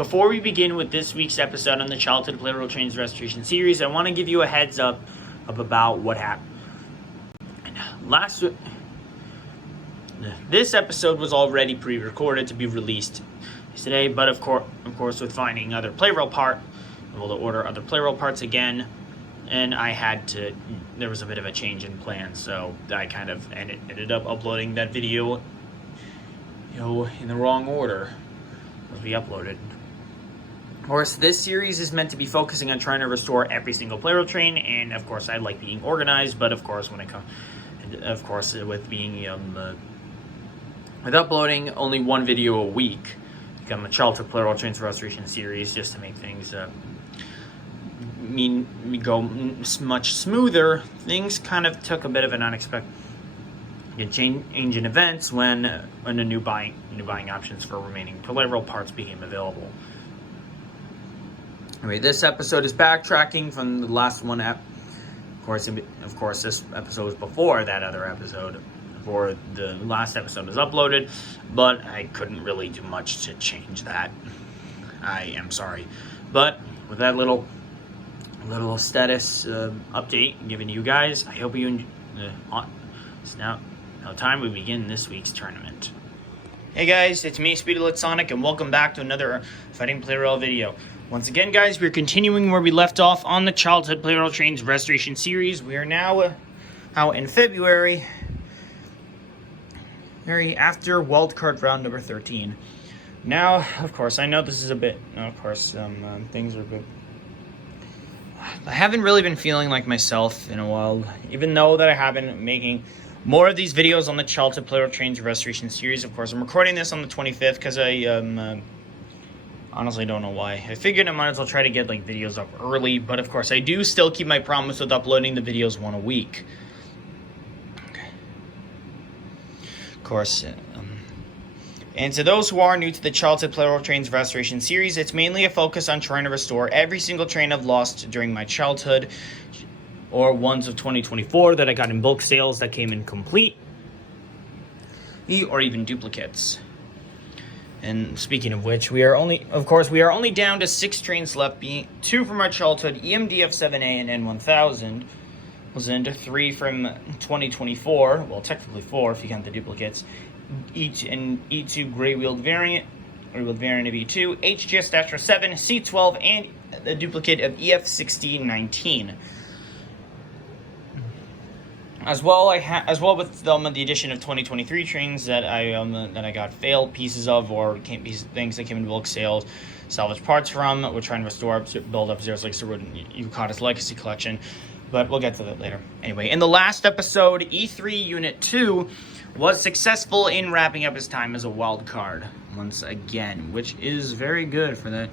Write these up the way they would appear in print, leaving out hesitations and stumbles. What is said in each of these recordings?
before we begin with this week's episode on the Childhood Plarail Trains Restoration series, I want to give you a heads up about what happened. This episode was already pre-recorded to be released today, but of course, with finding other Plarail part, I'm able to order other Plarail parts again, and there was a bit of a change in plan, so I kind of ended up uploading that video, in the wrong order as we uploaded. Of course, this series is meant to be focusing on trying to restore every single Plarail train, and of course, I like being organized, but of course, with uploading only one video a week, become a Childhood Plarail Trains Restoration series, just to make things go much smoother. Things kind of took a bit of an unexpected change in events when the new buying options for remaining Plarail parts became available. Anyway, this episode is backtracking from the last one. Of course, this episode was before that other episode, before the last episode was uploaded, but I couldn't really do much to change that. I am sorry. But with that little status update given to you guys, I hope you enjoy. It's now time we begin this week's tournament. Hey guys, it's me, Speedylit Sonic, and welcome back to another Fighting Plarail video. Once again, guys, we're continuing where we left off on the Childhood Plarail Trains Restoration series. We are now out in February, after wildcard round number 13. Now, of course, I know this is a bit, things are a bit... I haven't really been feeling like myself in a while, even though that I have been making more of these videos on the Childhood Plarail Trains Restoration series. Of course, I'm recording this on the 25th because I honestly don't know why. I figured I might as well try to get videos up early, but of course I do still keep my promise with uploading the videos one a week. Okay. Of course, and to those who are new to the Childhood Plarail Trains Restoration series, it's mainly a focus on trying to restore every single train I've lost during my childhood, or ones of 2024 that I got in bulk sales that came in complete, or even duplicates. And speaking of which, we are only down to 6 trains left, being 2 from our childhood, EMDF7A and N1000, was into 3 from 2024, well, technically 4 if you count the duplicates, each an E2 gray-wheeled variant of E2, HGS-7, C12, and the duplicate of EF1619. As well with the addition of 2023 trains that I got failed pieces of, or things that came in bulk sales, salvage parts from. We're trying to restore, build up 060 Yukata's Legacy Collection, but we'll get to that later. Anyway, in the last episode, E3 Unit 2 was successful in wrapping up his time as a wild card once again, which is very good for that.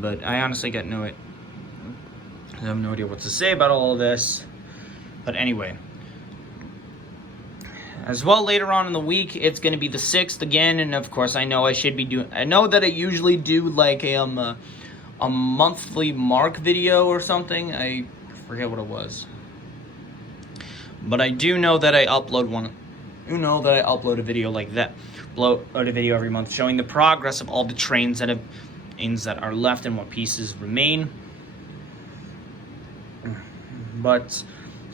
But I honestly I have no idea what to say about all of this. But anyway. As well, later on in the week, it's going to be the 6th again, and of course, I know that I usually do a monthly mark video or something. I forget what it was, but I do know that I upload one. You know that I upload a video like that, upload a video every month showing the progress of all the trains that are left and what pieces remain. But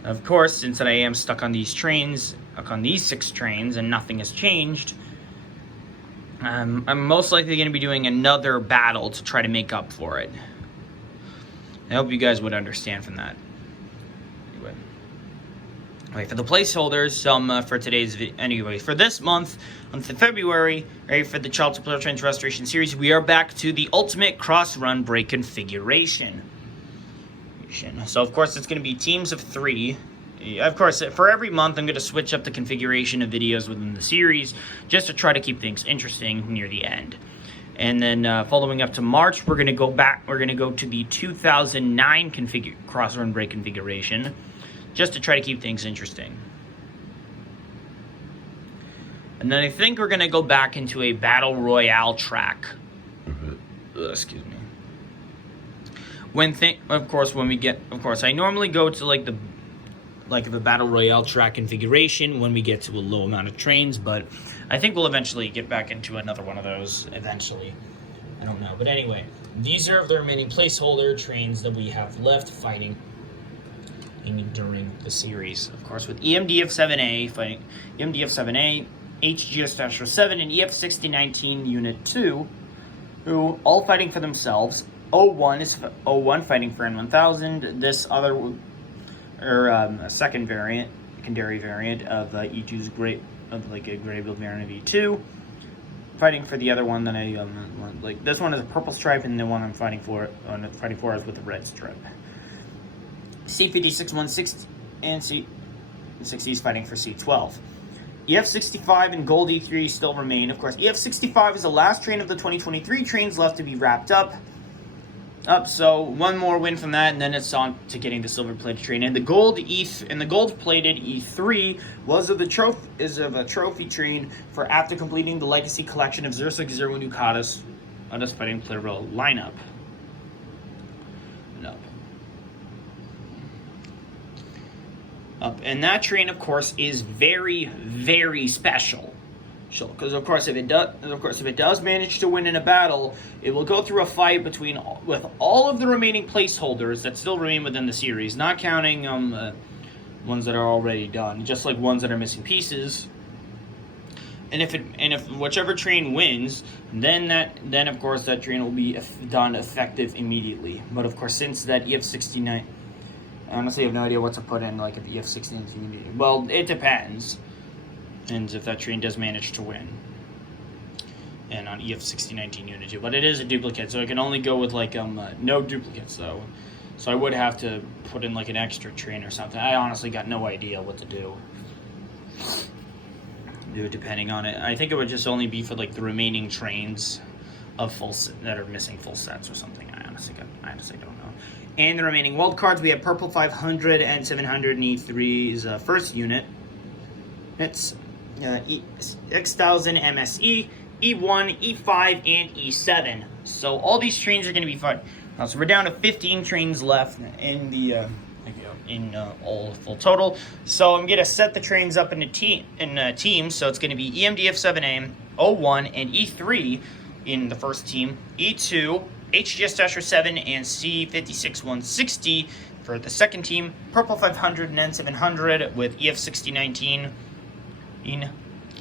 of course, since I am stuck on these 6 trains, and nothing has changed, I'm most likely going to be doing another battle to try to make up for it. I hope you guys would understand from that. Anyway, for the placeholders, for today's video, anyway, for this month of February, for the Childhood Plarail Trains Restoration series, we are back to the ultimate cross-run break configuration. So, of course, it's going to be teams of 3. Of course, for every month, I'm going to switch up the configuration of videos within the series just to try to keep things interesting near the end. And then following up to March, we're going to go back. We're going to go to the 2009 cross-run break configuration just to try to keep things interesting. And then I think we're going to go back into a Battle Royale track. Excuse me. Of course, I normally go to the Battle Royale track configuration when we get to a low amount of trains, but I think we'll eventually get back into another one of those eventually. I don't don't know. But anyway, these are the remaining placeholder trains that we have left fighting during the series. Of course, with EMDF-7A fighting EMDF-7A, HGS-07, and EF-6019 Unit 2, who all fighting for themselves. O1 is O1 fighting for N1000. This other, or a secondary variant of E2's a gray build variant of E2, fighting for the other one that I like. This one is a purple stripe, and the one I'm fighting for is with a red stripe. C56-160 and C60 is fighting for C12. EF65 and Gold E3 still remain. Of course, EF65 is the last train of the 2023 trains left to be wrapped up. So one more win from that, and then it's on to getting the silver-plated train. And the gold-plated E3 is a trophy train for after completing the Legacy Collection of 060 and Ducatus on this fighting Plarail lineup. And that train, of course, is very, very special. Because of course, if it does manage to win in a battle, it will go through a fight with all of the remaining placeholders that still remain within the series, not counting ones that are already done, just like ones that are missing pieces. And if whichever train wins, then of course that train will be done effective immediately. But of course, since that EF69, I honestly have no idea what to put in, like, if EF69. Well, it depends. And if that train does manage to win. And on EF6019 Unit 2. But it is a duplicate, so it can only go with, like, no duplicates, though. So I would have to put in, like, an extra train or something. I honestly got no idea what to do. Depending on it. I think it would just only be for, like, the remaining trains of that are missing full sets or something. I honestly don't know. And the remaining wild cards, we have Purple 500 and 700 and E3's first unit. It's X1000 MSE, E1, E5, and E7. So all these trains are going to be fun. So we're down to 15 trains left in the all full total. So I'm going to set the trains up in teams. So it's going to be EMDF-7A, O1, and E3 in the first team. E2, HGS-7 and C56-160 for the second team. Purple 500 and N700 with EF6019 in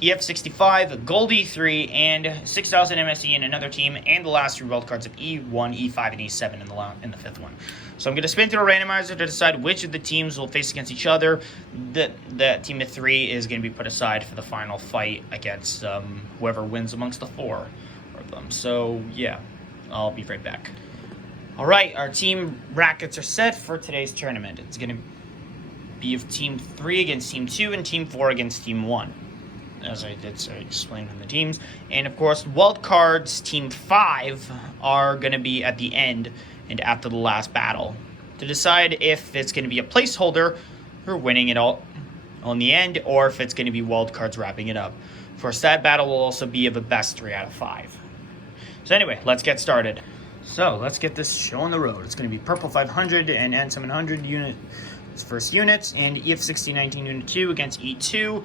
EF65, Gold E3, and 6000 MSE in another team, and the last three wildcards of E1, E5, and E7 in the fifth one. So I'm going to spin through a randomizer to decide which of the teams will face against each other. The team of three is going to be put aside for the final fight against whoever wins amongst the four of them. So, yeah. I'll be right back. Alright, our team brackets are set for today's tournament. It's going to be of Team 3 against Team 2 and Team 4 against Team 1. As I did so I explained from the teams. And of course, wildcards Team 5 are going to be at the end and after the last battle to decide if it's going to be a placeholder who are winning it all on the end, or if it's going to be wildcards wrapping it up. Of course, that battle will also be of a best 3 out of 5. So anyway, let's get started. So let's get this show on the road. It's going to be Purple 500 and N700 unit, first units, and EF6019 Unit 2 against E2.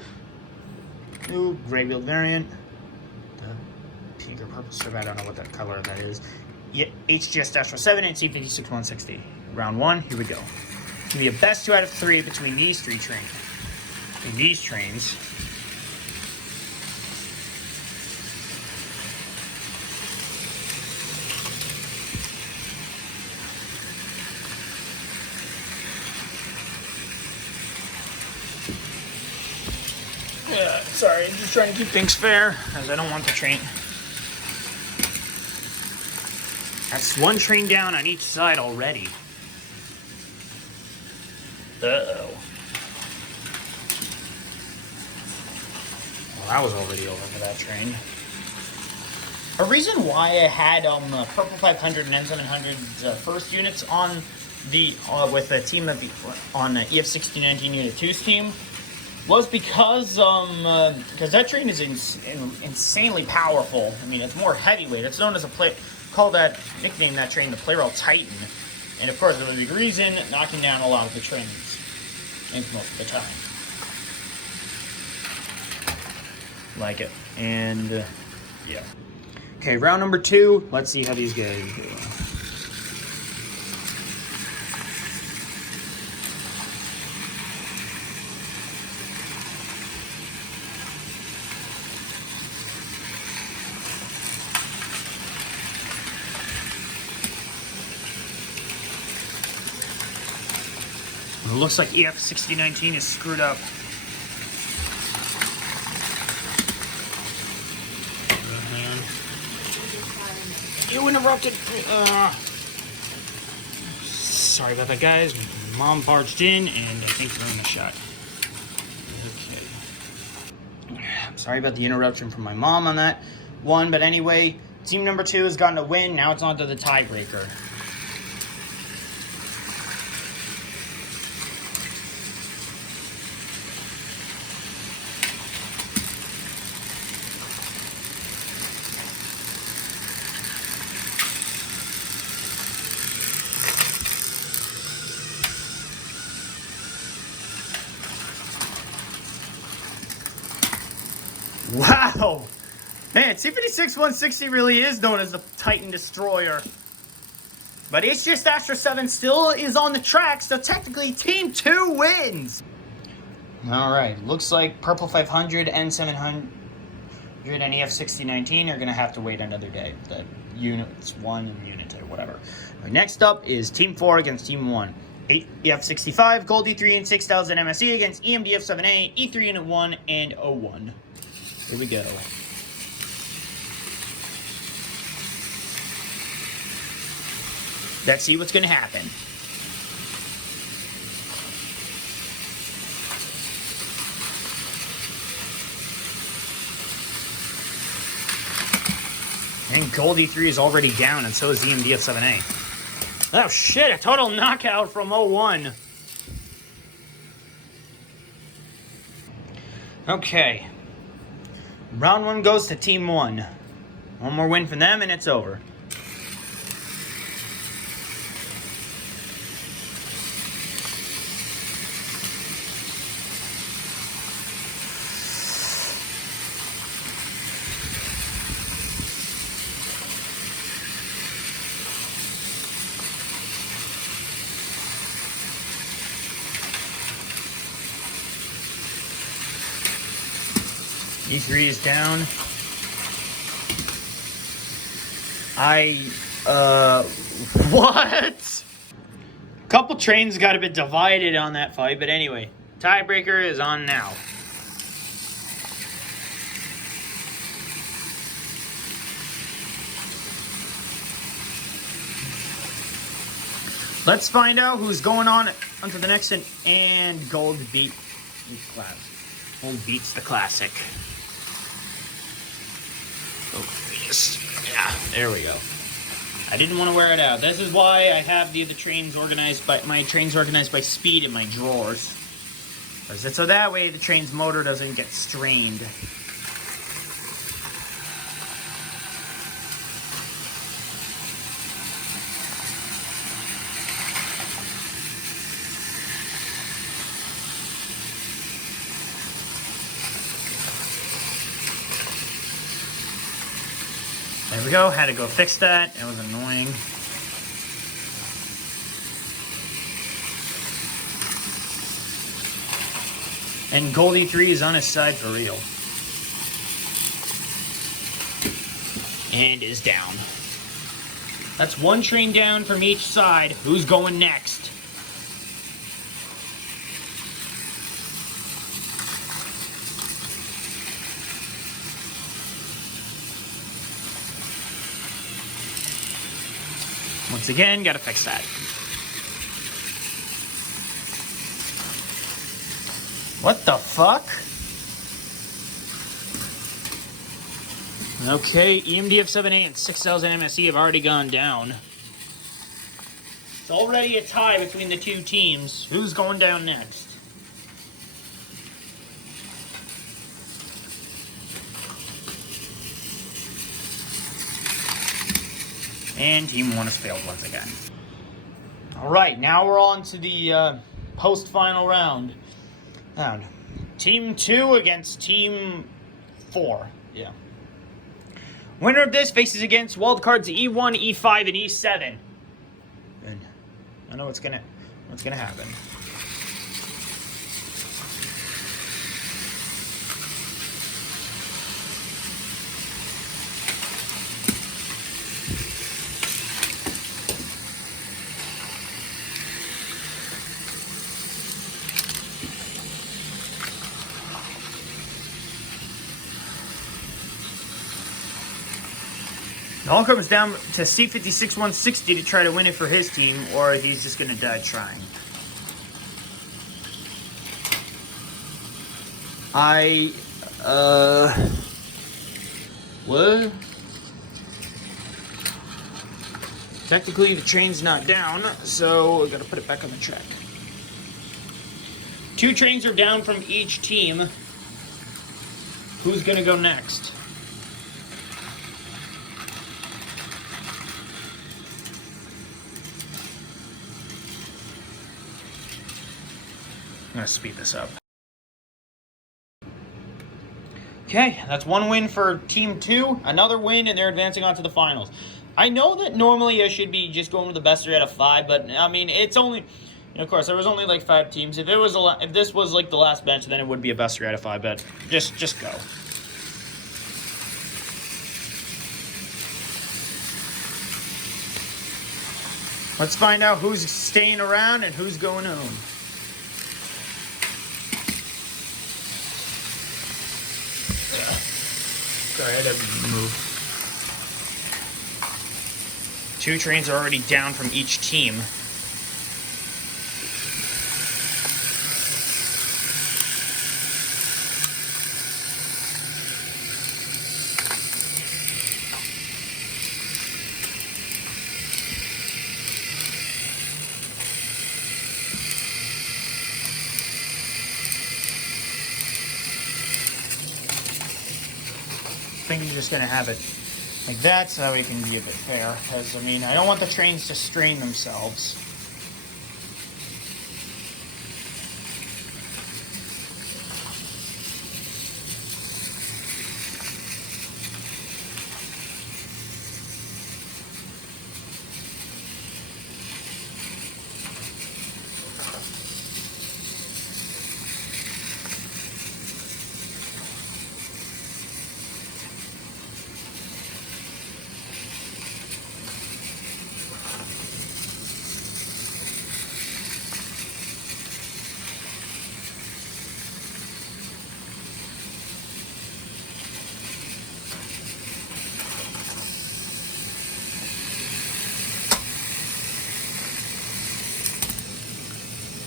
New gray build variant. The pink or purple strip, I don't know what that color that is. HGS-7 and C56-160. Round 1, here we go. It's going to be a best 2 out of 3 between these three trains. In these trains. Sorry, I'm just trying to keep things fair, as I don't want the train. That's one train down on each side already. Uh-oh. Well, that was already over for that train. A reason why I had Purple 500 and N700's first units on the with the team of on EF6019 Unit 2's team was because that train is insanely powerful. I mean, it's more heavyweight. It's known as nickname that train the Plarail Titan. And of course, for the big reason, knocking down a lot of the trains most of the time. Like it. And yeah. Okay, round number 2. Let's see how these guys do. It looks like EF6019 is screwed up. You interrupted. Sorry about that, guys. Mom barged in, and I think they're in the shot. Okay. I'm sorry about the interruption from my mom on that one, but anyway, team number 2 has gotten a win. Now it's on to the tiebreaker. Wow! Man, T-56-160 really is known as the Titan Destroyer. But it's just Astra 7 still is on the track, so technically Team 2 wins! Alright, looks like Purple 500 and 700 and EF6019 are going to have to wait another day. The Units 1 and Unit 2, whatever. Right, next up is Team 4 against Team 1. EF65, Gold E3 and 6000 MSE against EMDF7A, E3 Unit 1, and O1. Here we go. Let's see what's going to happen. And Gold E3 is already down, and so is EMDF7A. Oh shit, a total knockout from 01. Okay. Round 1 goes to Team 1. One more win from them and it's over. E3 is down. What? Couple trains got a bit divided on that fight, but anyway, tiebreaker is on now. Let's find out who's going on onto the next one, and Gold beat the class. Gold beats the classic. Oh, yes. Yeah, there we go. I didn't want to wear it out. This is why I have the trains organized by speed in my drawers. So that way the train's motor doesn't get strained. There we go, had to go fix that. It was annoying. And Goldie 3 is on his side for real. And is down. That's one train down from each side. Who's going next? Once again, gotta fix that. What the fuck? Okay, EMDF7A and 6000 MSE have already gone down. It's already a tie between the two teams. Who's going down next? And Team 1 has failed once again. Alright, now we're on to the post-final round. Team 2 against Team 4. Yeah. Winner of this faces against wildcards E1, E5, and E7. And I know what's gonna happen. It all comes down to C56 160 to try to win it for his team, or he's just going to die trying. What? Technically, the train's not down, so I got to put it back on the track. 2 trains are down from each team. Who's going to go next? I'm going to speed this up. Okay, that's 1 win for Team 2. Another win, and they're advancing on to the finals. I know that normally I should be just going with the best 3 out of 5, but I mean, it's only... of course, there was only like 5 teams. If this was like the last bench, then it would be a best 3 out of 5, but just go. Let's find out who's staying around and who's going home. Sorry, I had to move. 2 trains are already down from each team. I think he's just going to have it like that so that we can be a bit fair. Because, I mean, I don't want the trains to strain themselves.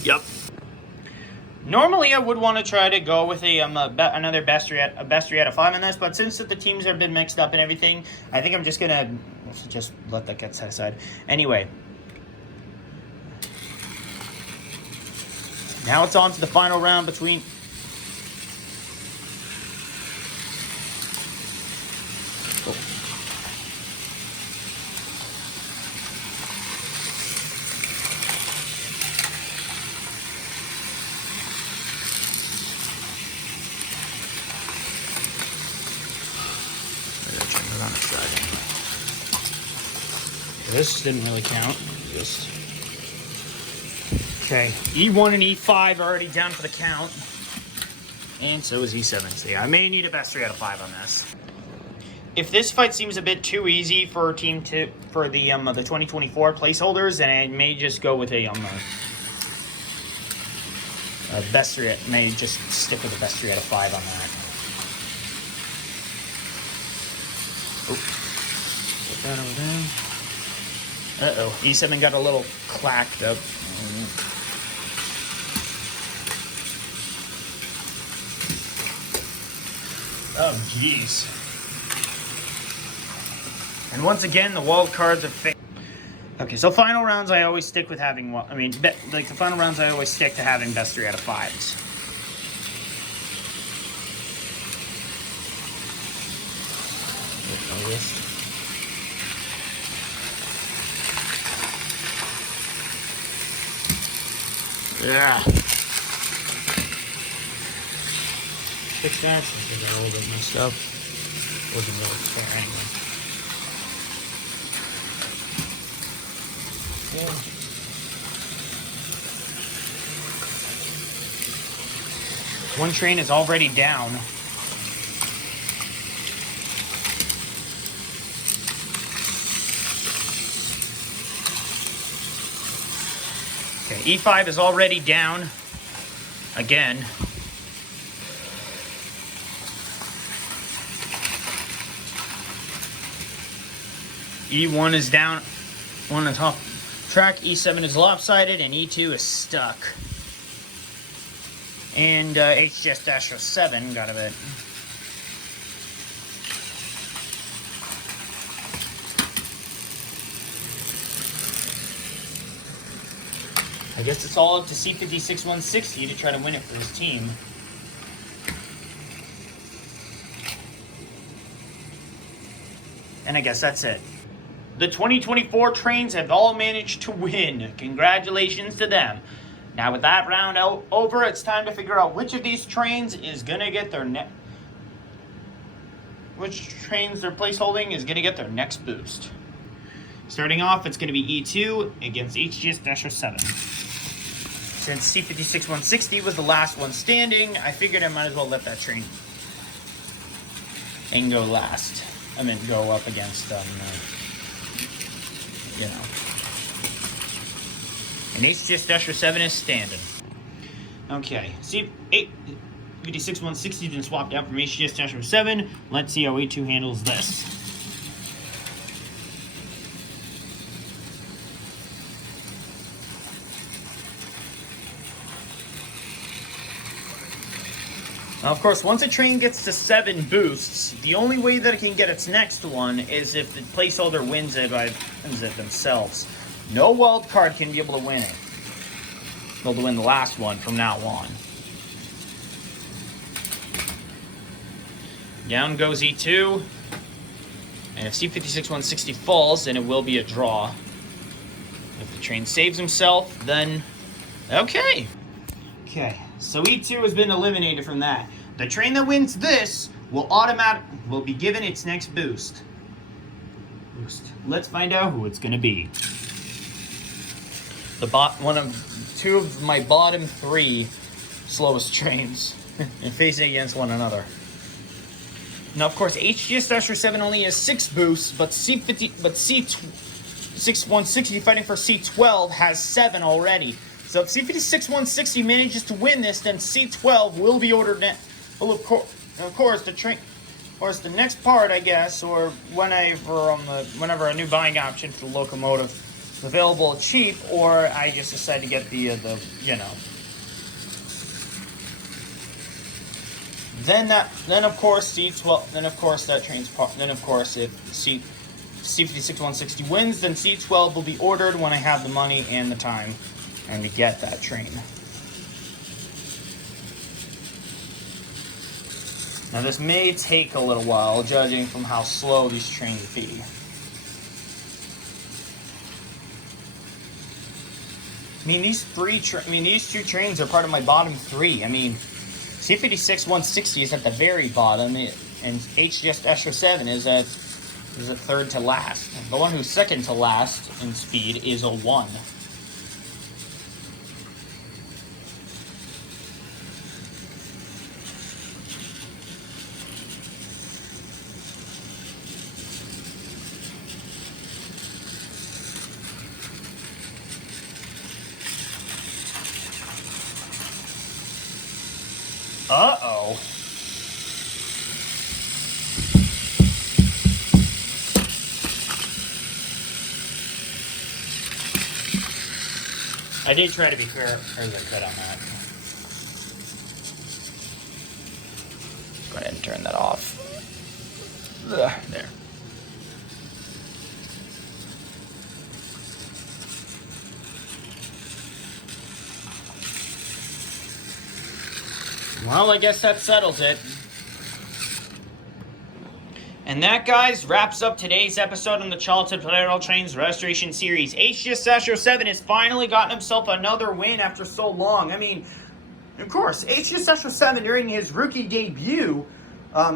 Yep. Normally, I would want to try to go with another best 3 out of 5 in this, but since the teams have been mixed up and everything, I think I'm just gonna just let that get set aside. Anyway, now it's on to the final round between. This didn't really count. Just okay. E1 and E5 are already down for the count, and so is E7. So yeah, I may need a best 3 out of 5 on this. If this fight seems a bit too easy for Team 2 for the 2024 placeholders, then I may just go with a best 3. May just stick with the best 3 out of 5 on that. Oh, put that over there. Uh-oh, E7 got a little clacked up. Oh, jeez. And once again, the wild cards are fake. Okay, so final rounds I always stick with having, the final rounds I always stick to having best 3 out of 5s. Yeah. Fix that since we got a little bit messed up. Wasn't really fair anyway. One train is already down. Okay, E5 is already down again. E1 is down on the top track. E7 is lopsided, and E2 is stuck. And HGS-07 got a bit. I guess it's all up to C56-160 to try to win it for his team. And I guess that's it. The 2024 trains have all managed to win. Congratulations to them. Now with that round over, it's time to figure out which of these trains is going to get their which trains they're placeholding is going to get their next boost. Starting off, it's going to be E2 against HGS-07. Since C56-160 was the last one standing, I figured I might as well let that train and go last. I mean, go up against you know. And HGS-07 is standing. Okay, C56-160 been swapped out from HGS-07. Let's see how E2 handles this. Now, of course, once a train gets to 7 boosts, the only way that it can get its next one is if the placeholder wins it themselves. No wild card can be able to win it. Able to win the last one from now on. Down goes E2. And if C56-160 falls, then it will be a draw. If the train saves himself, then okay. Okay, so E2 has been eliminated from that. The train that wins this will be given its next boost. Let's find out who it's going to be. Two of my bottom 3 slowest trains and facing against one another. Now, of course, HGS-07 only has 6 boosts, but C56-160 fighting for C12 has 7 already. So if C56-160 manages to win this, then C12 will be ordered next. Well, of course, the next part, I guess, or whenever a new buying option for the locomotive is available cheap, or I just decide to get the Then of course C12. Then of course that train's part. Then of course if C56-160 wins, then C12 will be ordered when I have the money and the time, and to get that train. Now this may take a little while, judging from how slow these trains be. I mean, these 2 trains are part of my bottom 3. I mean, C56-160 is at the very bottom, and HGS-07 is at third to last. The one who's second to last in speed is a 1. Uh-oh. I did try to be fair as I could on that. Go ahead and turn that off. Ugh, there. Well, I guess that settles it. And that, guys, wraps up today's episode on the Childhood Plarail Trains Restoration Series. HGS-07 has finally gotten himself another win after so long. I mean, of course, HGS-07 during his rookie debut,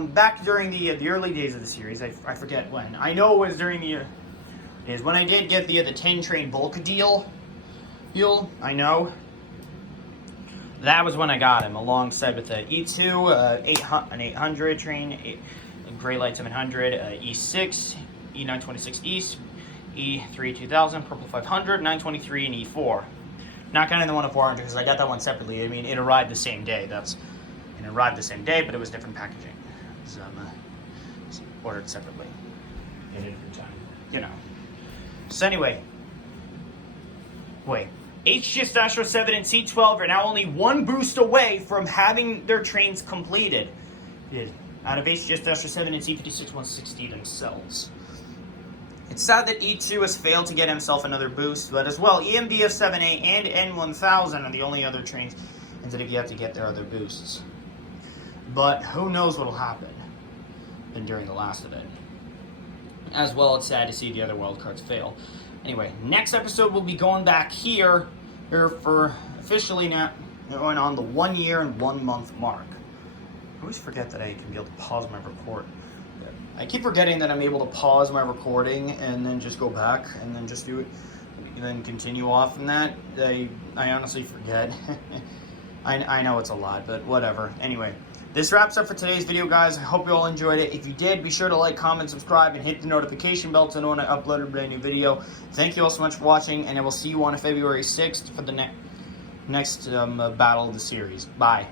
back during the early days of the series, I forget when. I know it was during the is when I did get the 10 train bulk deal, I know, that was when I got him, alongside with the E2, an 800 train, Gray Light 700, E6, E926 East, E3 2000, Purple 500, 923, and E4. Not counting the one at 400 because I got that one separately. I mean, it arrived the same day. It arrived the same day, but it was different packaging. It was ordered separately. In a different time. You know. So anyway, wait. HGS-07 and C12 are now only one boost away from having their trains completed. Out of HGS-07 and C56-160 themselves. It's sad that E2 has failed to get himself another boost, but as well, EMDF-7A and N1000 are the only other trains that have yet to get their other boosts. But who knows what will happen during the last event. As well, it's sad to see the other wildcards fail. Anyway, next episode we'll be going back here for officially now going on the 1 year and 1 month mark. I always forget that I can be able to pause my record. I keep forgetting that I'm able to pause my recording and then just go back and then just do it and then continue off from that. I honestly forget. I know it's a lot, but whatever. Anyway, this wraps up for today's video, guys. I hope you all enjoyed it. If you did, be sure to like, comment, subscribe, and hit the notification bell to know when I upload a brand new video. Thank you all so much for watching, and I will see you on February 6th for the next battle of the series. Bye.